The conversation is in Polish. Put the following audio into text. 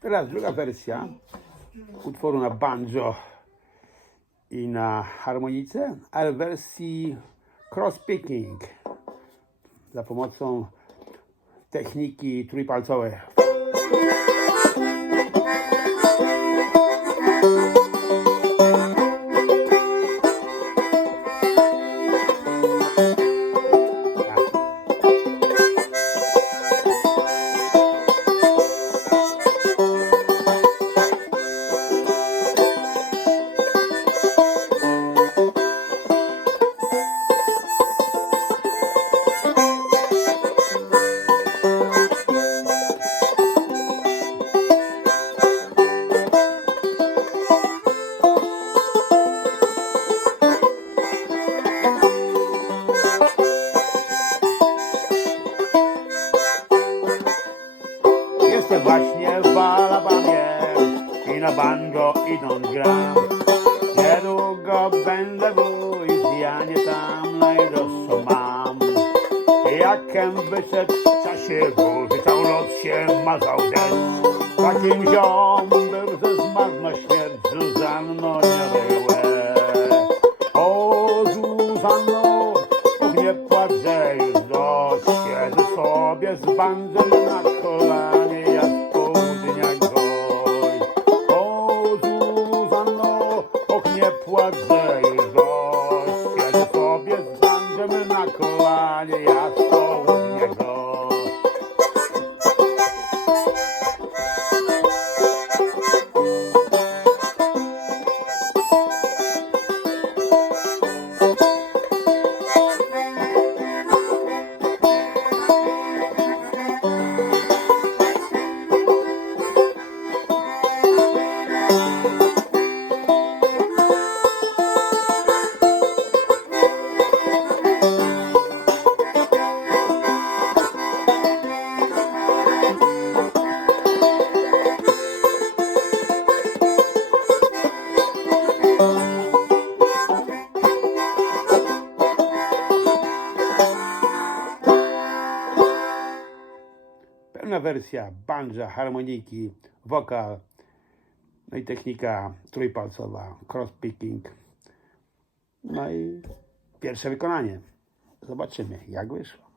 Teraz druga wersja utworu na banjo i na harmonice, ale w wersji cross-picking za pomocą techniki trójpalcowej. Jestem właśnie w Alabamie i na banjo idąc gram. Niedługo będę w Luizjanie, tam najdroższą mam. Jakem wyszedł w czasie burzy, całą noc się mazał deszcz. Takim ziom był ze zmarno śmierć, Zuzanno nie byłe. O Zuzanno, och nie płacz, że już dość. Sobie z bandzem na kolanie, Pełna wersja banjo, harmoniki, wokal, no i technika trójpalcowa, cross-picking. No i pierwsze wykonanie. Zobaczymy, jak wyszło.